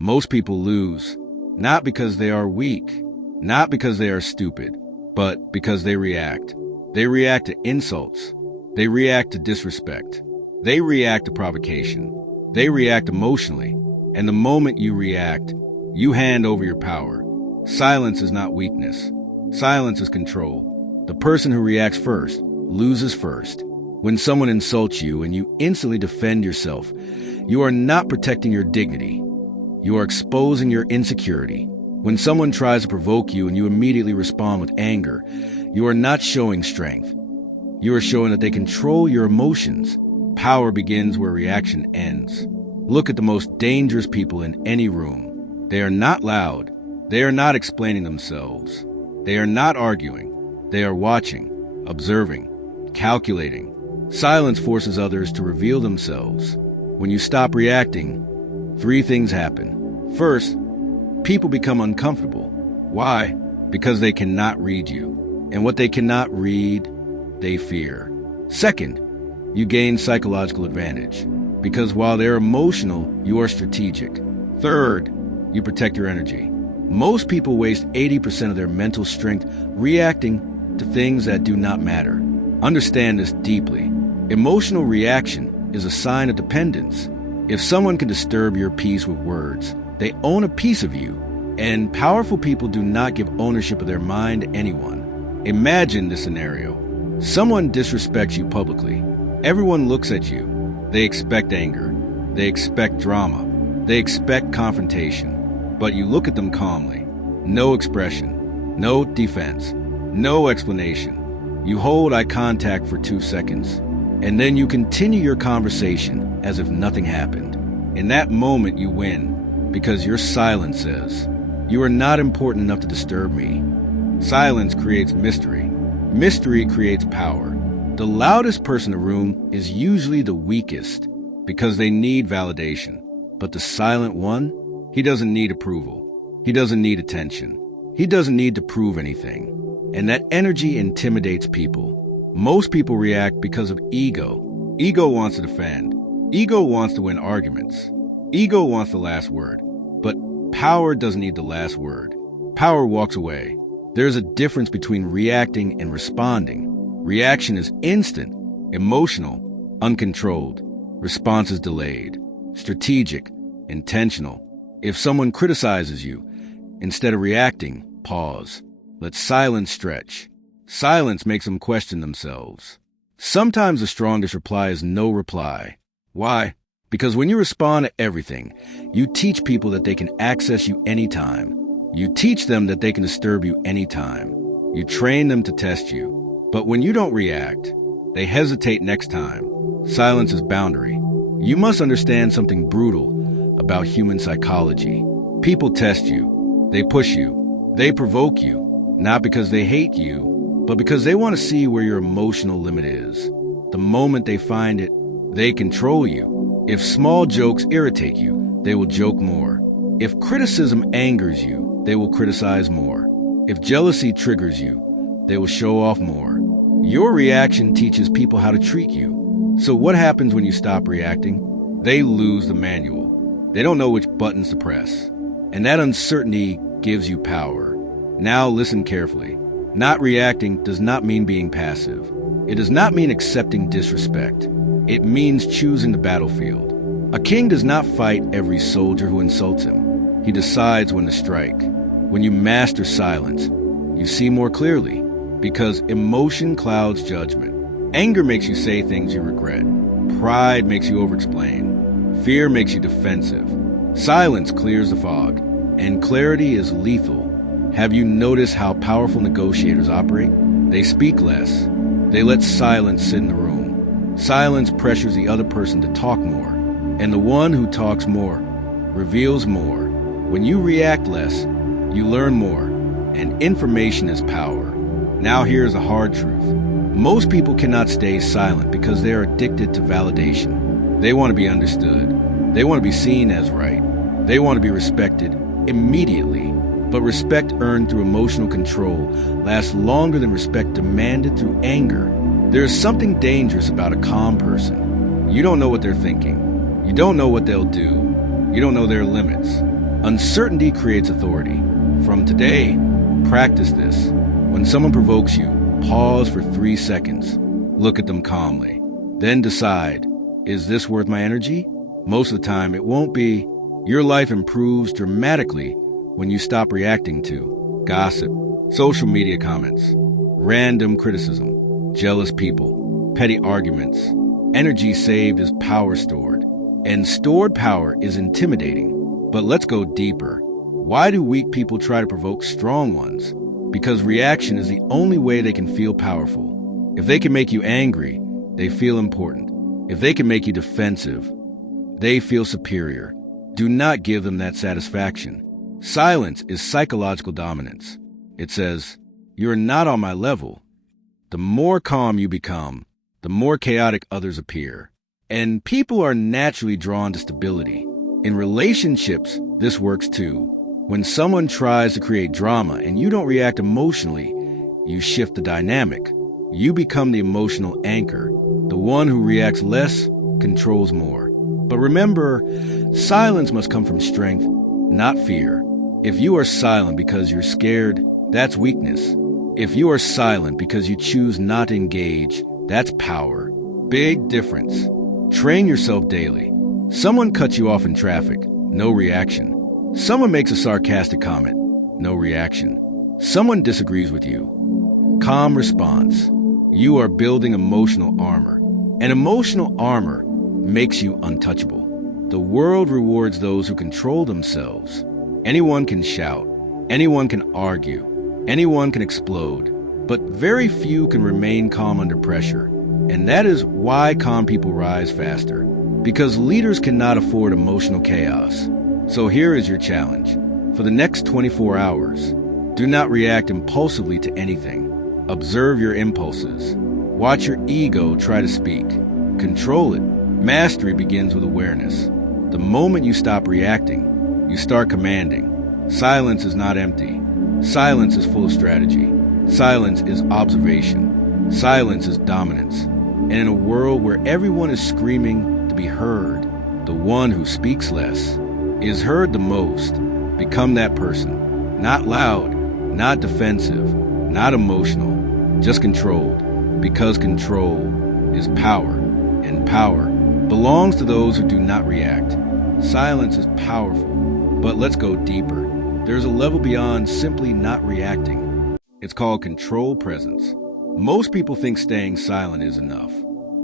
Most people lose, not because they are weak, not because they are stupid, but because they react. They react to insults. They react to disrespect. They react to provocation. They react emotionally. And the moment you react, you hand over your power. Silence is not weakness. Silence is control. The person who reacts first loses first. When someone insults you and you instantly defend yourself, you are not protecting your dignity. You are exposing your insecurity. When someone tries to provoke you and you immediately respond with anger, you are not showing strength. You are showing that they control your emotions. Power begins where reaction ends. Look at the most dangerous people in any room. They are not loud. They are not explaining themselves. They are not arguing. They are watching, observing, calculating. Silence forces others to reveal themselves. When you stop reacting, 3 things happen. First, people become uncomfortable. Why? Because they cannot read you. And what they cannot read, they fear. Second, you gain psychological advantage. Because while they're emotional, you are strategic. Third, you protect your energy. Most people waste 80% of their mental strength reacting to things that do not matter. Understand this deeply. Emotional reaction is a sign of dependence. If someone can disturb your peace with words, they own a piece of you. And powerful people do not give ownership of their mind to anyone. Imagine this scenario. Someone disrespects you publicly. Everyone looks at you. They expect anger. They expect drama. They expect confrontation. But you look at them calmly. No expression. No defense. No explanation. You hold eye contact for 2 seconds. And then you continue your conversation as if nothing happened. In that moment, you win, because your silence says, "You are not important enough to disturb me." Silence creates mystery. Mystery creates power. The loudest person in the room is usually the weakest, because they need validation. But the silent one, he doesn't need approval. He doesn't need attention. He doesn't need to prove anything. And that energy intimidates people. Most people react because of ego. Ego wants to defend. Ego wants to win arguments. Ego wants the last word. But power doesn't need the last word. Power walks away. There's a difference between reacting and responding. Reaction is instant, emotional, uncontrolled. Response is delayed, strategic, intentional. If someone criticizes you, instead of reacting, pause. Let silence stretch. Silence makes them question themselves. Sometimes the strongest reply is no reply. Why? Because when you respond to everything, you teach people that they can access you anytime. You teach them that they can disturb you anytime. You train them to test you. But when you don't react, they hesitate next time. Silence is boundary. You must understand something brutal about human psychology. People test you. They push you. They provoke you. Not because they hate you, but because they want to see where your emotional limit is. The moment they find it, they control you. If small jokes irritate you, they will joke more. If criticism angers you, they will criticize more. If jealousy triggers you, they will show off more. Your reaction teaches people how to treat you. So what happens when you stop reacting? They lose the manual. They don't know which buttons to press. And that uncertainty gives you power. Now listen carefully. Not reacting does not mean being passive. It does not mean accepting disrespect. It means choosing the battlefield. A king does not fight every soldier who insults him. He decides when to strike. When you master silence, you see more clearly, because emotion clouds judgment. Anger makes you say things you regret. Pride makes you over-explain. Fear makes you defensive. Silence clears the fog, and clarity is lethal. Have you noticed how powerful negotiators operate? They speak less. They let silence sit in the room. Silence pressures the other person to talk more, and the one who talks more reveals more. When you react less, you learn more, and information is power. Now here's a hard truth. Most people cannot stay silent because they are addicted to validation. They want to be understood. They want to be seen as right. They want to be respected immediately. But respect earned through emotional control lasts longer than respect demanded through anger. There is something dangerous about a calm person. You don't know what they're thinking. You don't know what they'll do. You don't know their limits. Uncertainty creates authority. From today, practice this. When someone provokes you, pause for 3 seconds. Look at them calmly. Then decide, is this worth my energy? Most of the time, it won't be. Your life improves dramatically when you stop reacting to gossip, social media comments, random criticism, jealous people, petty arguments. Energy saved is power stored, and stored power is intimidating. But let's go deeper. Why do weak people try to provoke strong ones? Because reaction is the only way they can feel powerful. If they can make you angry, they feel important. If they can make you defensive, they feel superior. Do not give them that satisfaction. Silence is psychological dominance. It says, you're not on my level. The more calm you become, the more chaotic others appear. And people are naturally drawn to stability. In relationships, this works too. When someone tries to create drama and you don't react emotionally, you shift the dynamic. You become the emotional anchor. The one who reacts less controls more. But remember, silence must come from strength, not fear. If you are silent because you're scared, that's weakness. If you are silent because you choose not to engage, that's power. Big difference. Train yourself daily. Someone cuts you off in traffic, no reaction. Someone makes a sarcastic comment, no reaction. Someone disagrees with you. Calm response. You are building emotional armor. And emotional armor makes you untouchable. The world rewards those who control themselves. Anyone can shout. Anyone can argue. Anyone can explode. But very few can remain calm under pressure. And that is why calm people rise faster. Because leaders cannot afford emotional chaos. So here is your challenge. For the next 24 hours, do not react impulsively to anything. Observe your impulses. Watch your ego try to speak. Control it. Mastery begins with awareness. The moment you stop reacting, you start commanding. Silence is not empty. Silence is full of strategy. Silence is observation. Silence is dominance. And in a world where everyone is screaming to be heard, the one who speaks less is heard the most. Become that person. Not loud, not defensive, not emotional, just controlled. Because control is power, and power belongs to those who do not react. Silence is powerful, but let's go deeper. There's a level beyond simply not reacting. It's called controlled presence. Most people think staying silent is enough.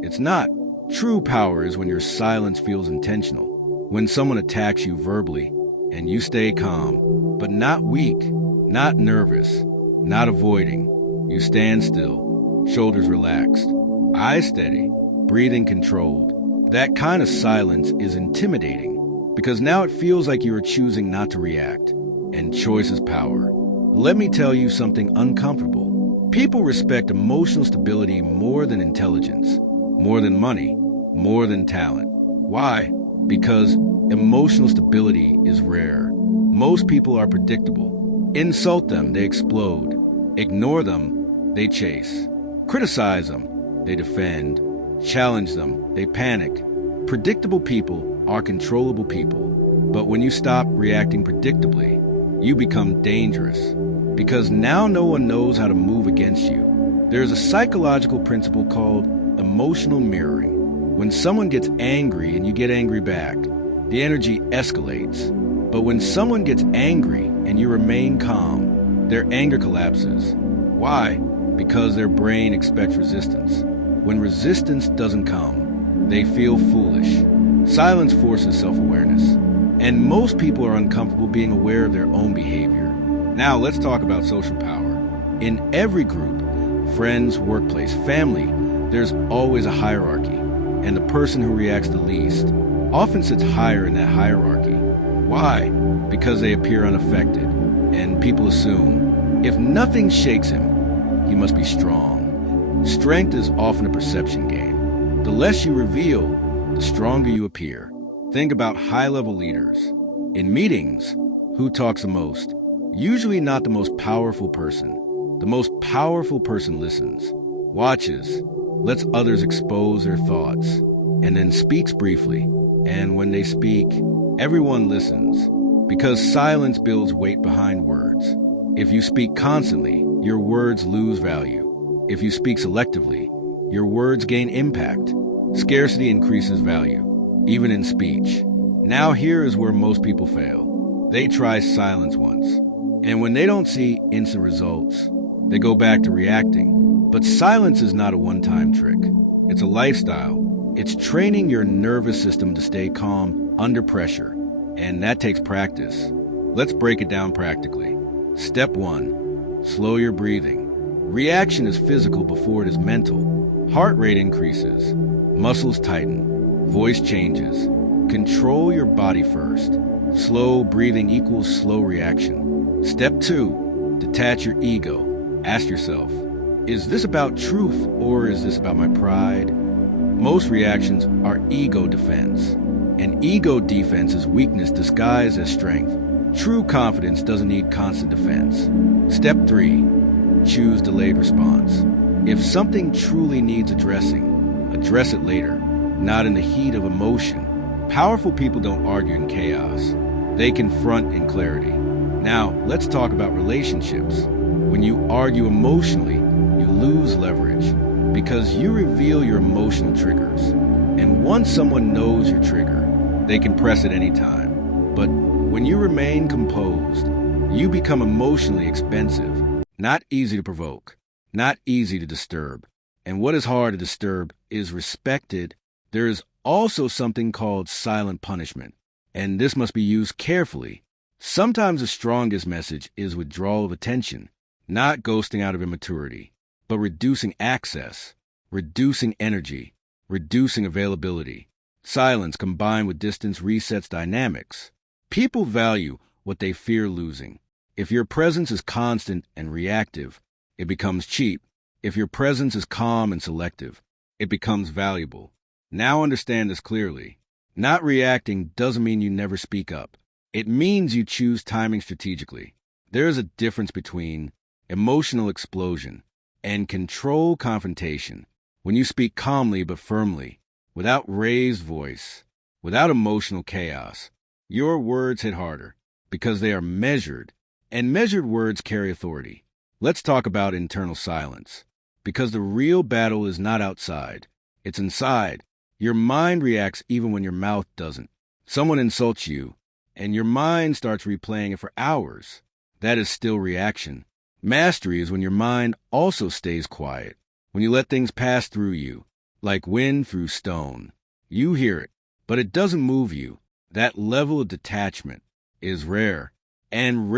It's not. True power is when your silence feels intentional. When someone attacks you verbally, and you stay calm, but not weak, not nervous, not avoiding. You stand still, shoulders relaxed, eyes steady, breathing controlled. That kind of silence is intimidating, because now it feels like you are choosing not to react, and choice is power. Let me tell you something uncomfortable. People respect emotional stability more than intelligence, more than money, more than talent. Why? Because emotional stability is rare. Most people are predictable. Insult them, they explode. Ignore them, they chase. Criticize them, they defend. Challenge them, they panic. Predictable people are controllable people. But when you stop reacting predictably, you become dangerous. Because now no one knows how to move against you. There's a psychological principle called emotional mirroring. When someone gets angry and you get angry back, the energy escalates. But when someone gets angry and you remain calm, their anger collapses. Why? Because their brain expects resistance. When resistance doesn't come, they feel foolish. Silence forces self-awareness. And most people are uncomfortable being aware of their own behavior. Now let's talk about social power. In every group, friends, workplace, family, there's always a hierarchy. And the person who reacts the least often sits higher in that hierarchy. Why? Because they appear unaffected. And people assume, if nothing shakes him, he must be strong. Strength is often a perception game. The less you reveal, the stronger you appear. Think about high-level leaders. In meetings, who talks the most? Usually not the most powerful person. The most powerful person listens, watches, lets others expose their thoughts, and then speaks briefly. And when they speak, everyone listens. Because silence builds weight behind words. If you speak constantly, your words lose value. If you speak selectively, your words gain impact. Scarcity increases value, even in speech. Now here is where most people fail. They try silence once, and when they don't see instant results, they go back to reacting. But silence is not a one-time trick. It's a lifestyle. It's training your nervous system to stay calm under pressure, and that takes practice. Let's break it down practically. Step 1. Slow your breathing. Reaction is physical before it is mental. Heart rate increases. Muscles tighten. Voice changes. Control your body first. Slow breathing equals slow reaction. Step 2. Detach your ego. Ask yourself, is this about truth or is this about my pride? Most reactions are ego defense. And ego defense is weakness disguised as strength. True confidence doesn't need constant defense. Step 3. Choose delayed response. If something truly needs addressing, address it later, not in the heat of emotion. Powerful people don't argue in chaos. They confront in clarity. Now, let's talk about relationships. When you argue emotionally, you lose leverage because you reveal your emotional triggers. And once someone knows your trigger, they can press at any time. But when you remain composed, you become emotionally expensive, not easy to provoke, not easy to disturb. And what is hard to disturb is respected. There is also something called silent punishment, and this must be used carefully. Sometimes the strongest message is withdrawal of attention, not ghosting out of immaturity, but reducing access, reducing energy, reducing availability. Silence combined with distance resets dynamics. People value what they fear losing. If your presence is constant and reactive, it becomes cheap. If your presence is calm and selective, it becomes valuable. Now understand this clearly. Not reacting doesn't mean you never speak up. It means you choose timing strategically. There is a difference between emotional explosion and controlled confrontation. When you speak calmly but firmly, without raised voice, without emotional chaos, your words hit harder because they are measured, and measured words carry authority. Let's talk about internal silence, because the real battle is not outside, it's inside. Your mind reacts even when your mouth doesn't. Someone insults you, and your mind starts replaying it for hours. That is still reaction. Mastery is when your mind also stays quiet, when you let things pass through you, like wind through stone. You hear it, but it doesn't move you. That level of detachment is rare, and